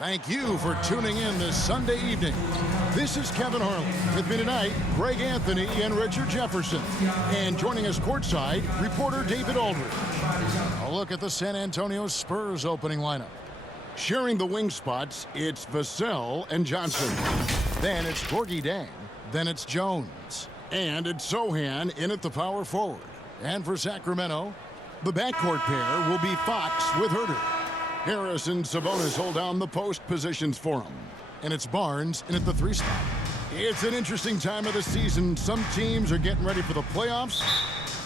Thank you for tuning in this Sunday evening. This is Kevin Harlan. With me tonight, Greg Anthony and Richard Jefferson. And joining us courtside, reporter David Aldridge. A look at the San Antonio Spurs opening lineup. Sharing the wing spots, it's Vassell and Johnson. Then it's Gorgie Dang. Then it's Jones. And it's Sohan in at the power forward. And for Sacramento, the backcourt pair will be Fox with Herter. Harris and Sabonis hold down the post positions for him. And it's Barnes in at the 3 spot. It's an interesting time of the season. Some teams are getting ready for the playoffs,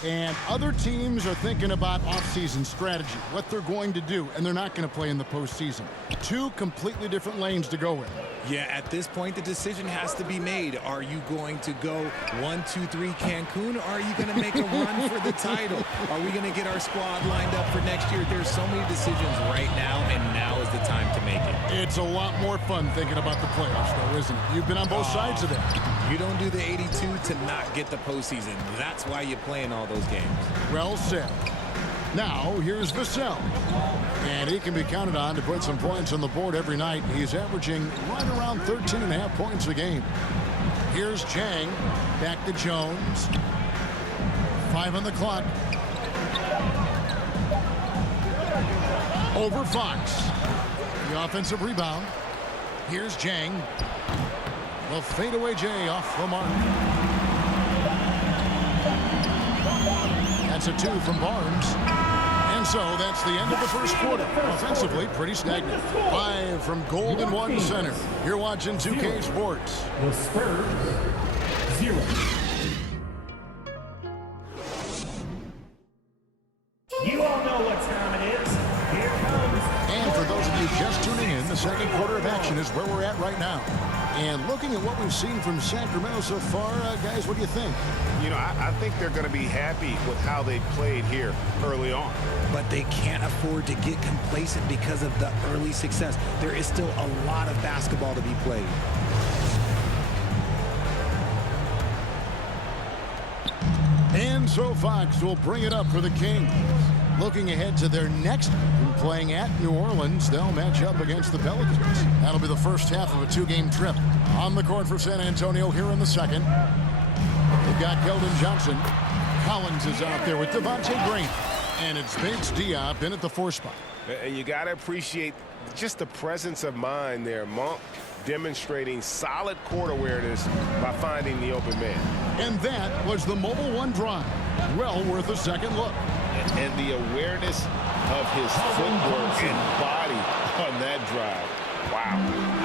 and other teams are thinking about off-season strategy, what they're going to do, and they're not going to play in the postseason. Two completely different lanes to go in. Yeah, at this point, the decision has to be made. Are you going to go 1, 2, 3 Cancun, or are you going to make a run for the title? Are we going to get our squad lined up for next year? There's so many decisions right now, and now is the time to make it. It's a lot more fun thinking about the playoffs, though, isn't it? You've been on both sides of that. You don't do the 82 to not get the postseason. That's why you play in all those games. Well said. Now, here's Vassell. And he can be counted on to put some points on the board every night. He's averaging right around 13.5 points a game. Here's Chang. Back to Jones. 5 on the clock. Over Fox. The offensive rebound. Here's Chang. The fadeaway J off the mark. That's a 2 from Barnes. And so that's the end of the first quarter. Offensively, pretty stagnant. 5 from Golden One Center. You're watching 2K Sports. The Spurs, 0. You all know what time it is. Here comes. And for those of you just tuning in, the second quarter of action is where we're at right now. And looking at what we've seen from Sacramento so far, guys, what do you think? You know, I think they're going to be happy with how they played here early on. But they can't afford to get complacent because of the early success. There is still a lot of basketball to be played. And so Fox will bring it up for the Kings. Looking ahead to their next game, playing at New Orleans, they'll match up against the Pelicans. That'll be the first half of a 2-game trip. On the court for San Antonio here in the second. We've got Keldon Johnson. Collins is out there with Devontae Green. And it's Vince Diop in at the 4 spot. And you got to appreciate just the presence of mind there. Monk demonstrating solid court awareness by finding the open man. And that was the Mobile One drive. Well worth a second look. And the awareness of his footwork and body on that drive. Wow.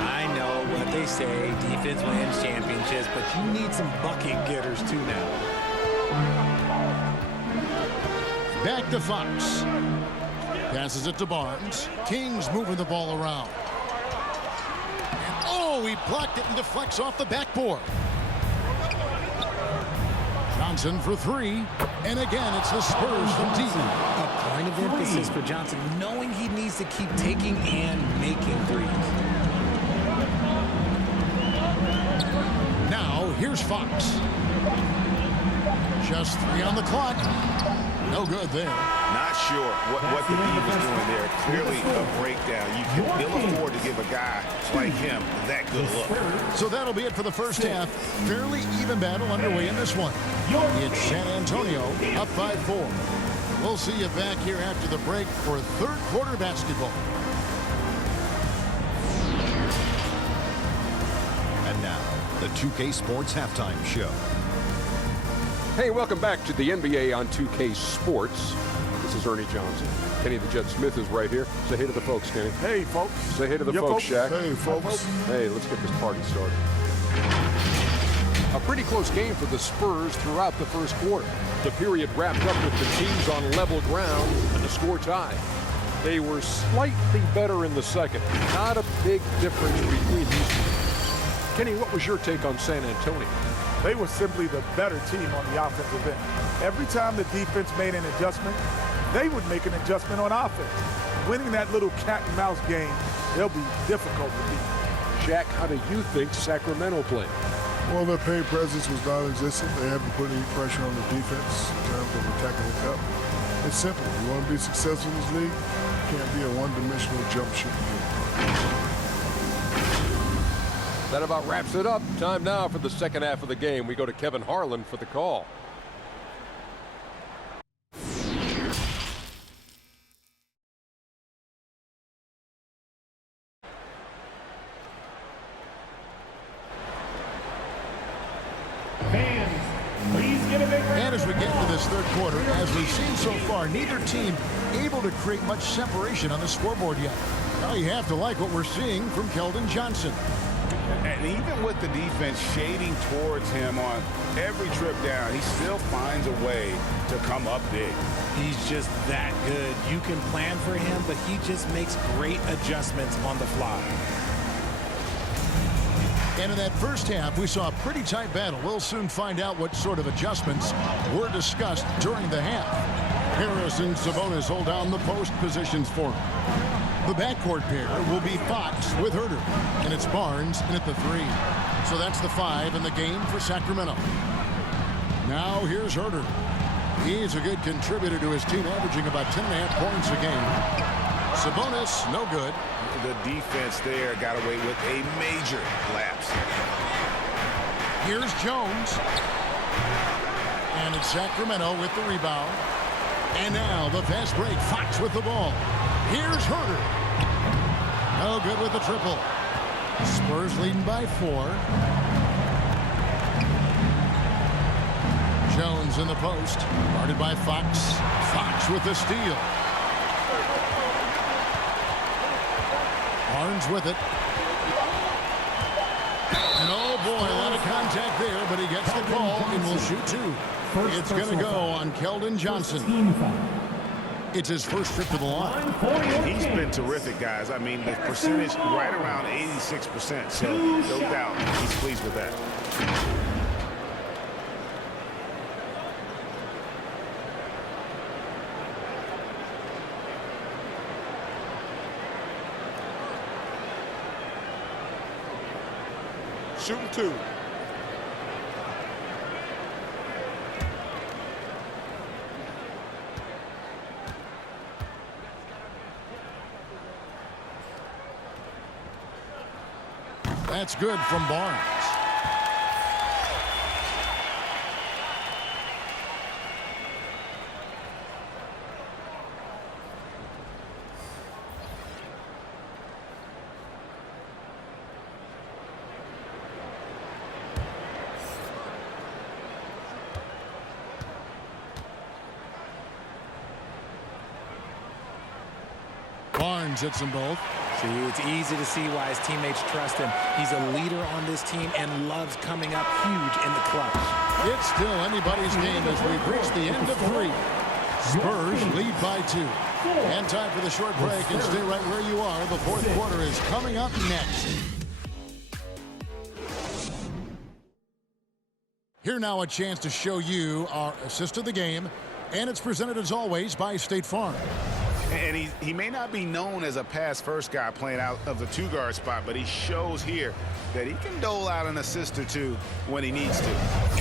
I know what they say, defense wins championships, but you need some bucket getters too now. Back to Fox. Passes it to Barnes. Kings moving the ball around. And oh, he blocked it and deflects off the backboard. Johnson for 3. And again, it's the Spurs from deep. A point of emphasis for Johnson, knowing he needs to keep taking and making threes. Now, here's Fox. Just 3 on the clock. No good there. Not sure what the D was doing there. Clearly a breakdown. You can ill afford to give a guy like him that good look. So that'll be it for the first half. Fairly even battle underway in this one. It's San Antonio up by 4. We'll see you back here after the break for third quarter basketball. And now, the 2K Sports Halftime Show. Hey, welcome back to the NBA on 2K Sports. This is Ernie Johnson. Kenny the Jet Smith is right here. Say hey to the folks, Kenny. Hey, folks. Say hey to the folks, Shaq. Hey, folks. Hey, let's get this party started. A pretty close game for the Spurs throughout the first quarter. The period wrapped up with the teams on level ground and the score tied. They were slightly better in the second. Not a big difference between these two. Kenny, what was your take on San Antonio? They were simply the better team on the offensive end. Every time the defense made an adjustment, they would make an adjustment on offense. Winning that little cat and mouse game, they'll be difficult to beat. Shaq, how do you think Sacramento played? Well, their paint presence was non-existent. They haven't put any pressure on the defense in terms of attacking the cup. It's simple. You want to be successful in this league, you can't be a one-dimensional jump shooting game. That about wraps it up. Time now for the second half of the game. We go to Kevin Harlan for the call. Fans, please get a big round. And as we get into this third quarter, as we've seen so far, neither team able to create much separation on the scoreboard yet. Now you have to like what we're seeing from Keldon Johnson. And even with the defense shading towards him on every trip down, he still finds a way to come up big. He's just that good. You can plan for him, but he just makes great adjustments on the fly. And in that first half, we saw a pretty tight battle. We'll soon find out what sort of adjustments were discussed during the half. Harris and Sabonis hold down the post positions for him. The backcourt pair will be Fox with Herter, and it's Barnes in at the 3. So that's the 5 in the game for Sacramento. Now here's Herter. He's a good contributor to his team, averaging about 10.5 points a game. Sabonis, no good. The defense there got away with a major lapse. Here's Jones. And it's Sacramento with the rebound. And now the fast break. Fox with the ball. Here's Herter. No good with the triple. Spurs leading by 4. Jones in the post. Guarded by Fox. Fox with the steal. Barnes with it. And oh boy, a lot of contact there, but he gets the call and will shoot 2. It's going to go on Keldon Johnson. It's his first trip to the line. He's been terrific, guys. I mean, the percentage right around 86%, so no doubt he's pleased with that. Shooting 2. That's good from Barnes. Barnes hits them both. See, it's easy to see why his teammates trust him. He's a leader on this team and loves coming up huge in the clutch. It's still anybody's game as we've reached the end of 3. Spurs lead by 2. And time for the short break, and stay right where you are. The fourth quarter is coming up next. Here now a chance to show you our assist of the game, and it's presented as always by State Farm. And he may not be known as a pass-first guy playing out of the 2-guard spot, but he shows here that he can dole out an assist or 2 when he needs to.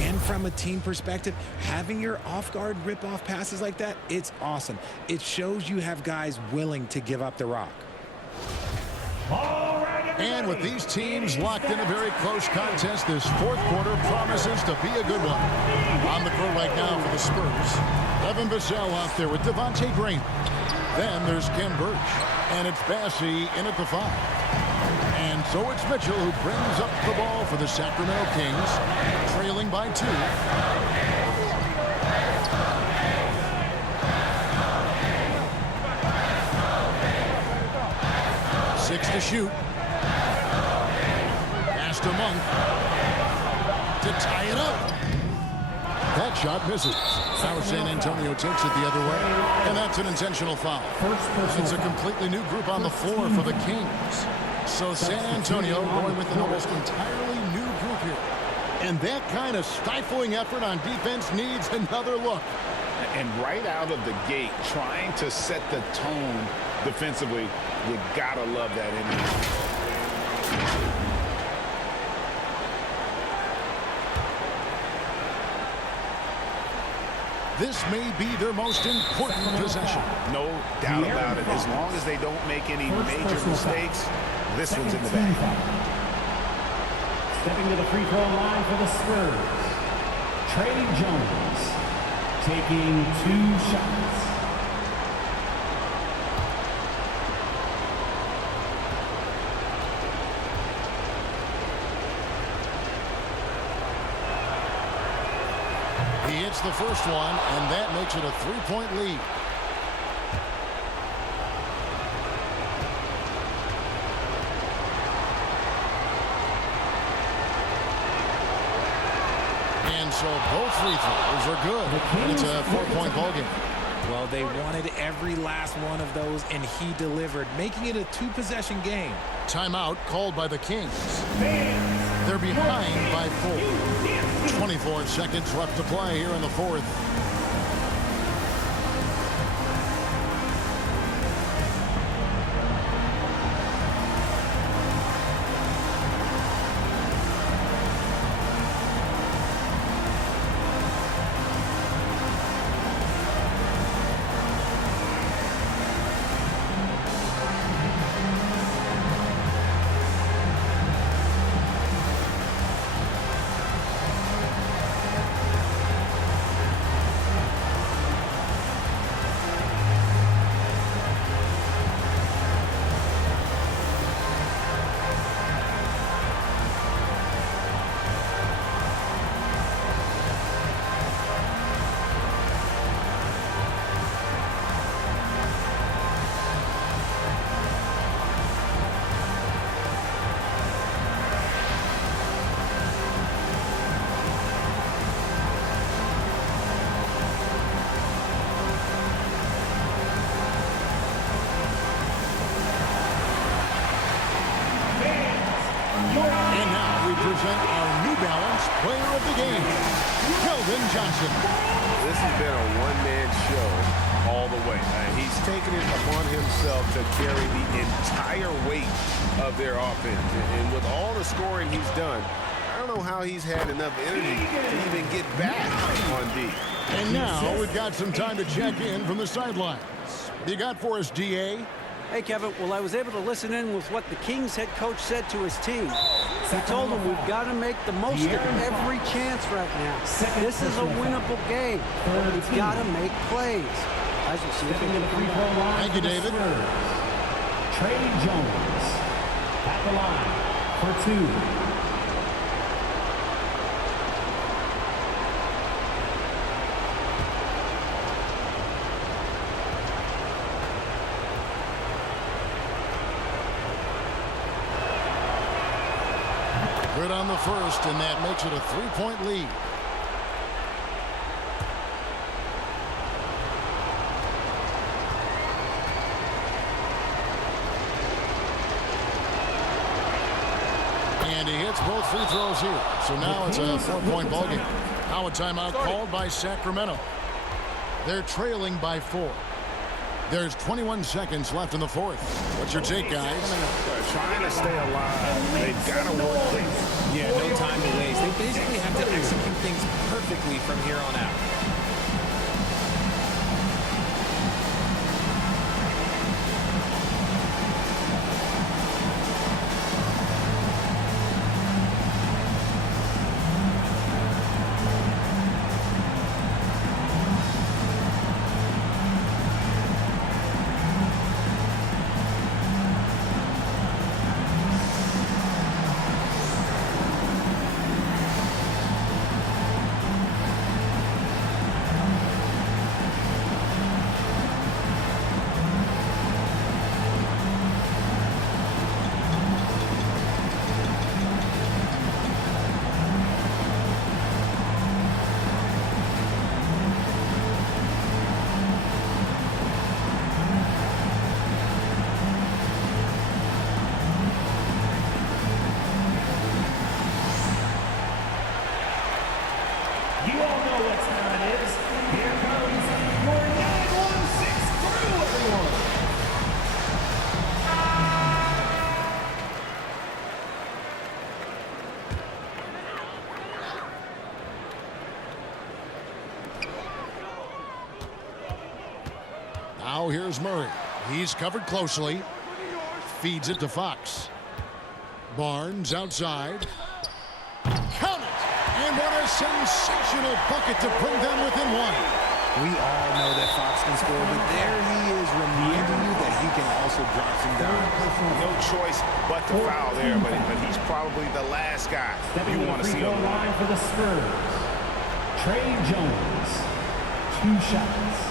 And from a team perspective, having your off-guard rip-off passes like that, it's awesome. It shows you have guys willing to give up the rock. And with these teams locked in a very close contest, this fourth quarter promises to be a good one. On the court right now for the Spurs, Evan Vassell out there with Devontae Green. Then there's Ken Birch, and it's Bassey in at the 5. And so it's Mitchell who brings up the ball for the Sacramento Kings, trailing by 2. Six to shoot. Pass to Monk to tie it up. That shot misses. Now San Antonio takes it the other way, and that's an intentional foul. It's a completely new group on the floor for the Kings. So San Antonio going with an almost entirely new group here. And that kind of stifling effort on defense needs another look. And right out of the gate, trying to set the tone defensively, you gotta love that energy. This may be their most important possession. No doubt about it. As long as they don't make any major mistakes, this one's in the bag. Stepping to the free throw line for the Spurs, Trey Jones, taking 2 shots. He hits the first one, and that makes it a 3-point lead. And so both free throws are good. And it's a 4-point ball game. Well, they wanted every last one of those, and he delivered, making it a 2-possession game. Timeout called by the Kings. They're behind by 4. 24 seconds left to play here in the fourth. And now we present our New Balance Player of the Game, Keldon Johnson. This has been a one-man show all the way. He's taken it upon himself to carry the entire weight of their offense. And with all the scoring he's done, I don't know how he's had enough energy to even get back on D. And now we've got some time to check in from the sidelines. You got for us, D.A.? Hey, Kevin. Well, I was able to listen in with what the Kings head coach said to his team. He told them we've got to make the most of every chance right now. This is a winnable game. We've got to make plays. As you see, thank you, David. Trey Jones at the line for 2. Good on the first, and that makes it a 3-point lead. And he hits both free throws here. So now it's a 4-point ball game. Now a timeout called by Sacramento. They're trailing by 4. There's 21 seconds left in the fourth. What's your take, guys? Trying to stay alive. They've got to work things. Yeah, no time to waste. They basically have to execute things perfectly from here on out. You all know what time it is. Here comes your 916 crew, everyone. Now here's Murray. He's covered closely. Feeds it to Fox. Barnes outside. And what a sensational bucket to bring them within one. We all know that Fox can score, but there he is reminding you that he can also drop some dimes. No choice but to foul there, but he's probably the last guy you want to see on the line. For the Spurs, Trey Jones, 2 shots.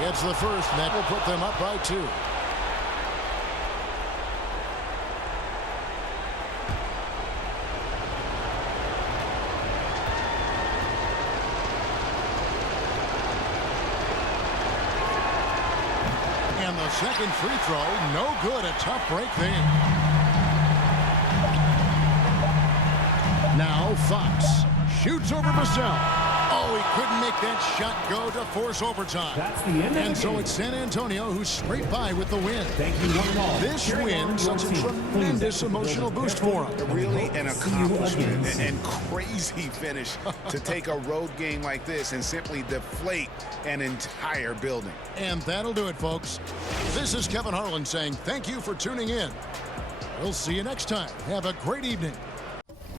Gets the first, and that will put them up by 2. And the second free throw, no good. A tough break there. Now Fox shoots over Vassell. Oh, he couldn't make that shot go to force overtime. That's the end of the And so game. it's San Antonio who's straight by with the win. Thank you, one and all. This win, such a tremendous emotional boost for them. Really an accomplishment and crazy finish to take a road game like this and simply deflate an entire building. And that'll do it, folks. This is Kevin Harlan saying thank you for tuning in. We'll see you next time. Have a great evening.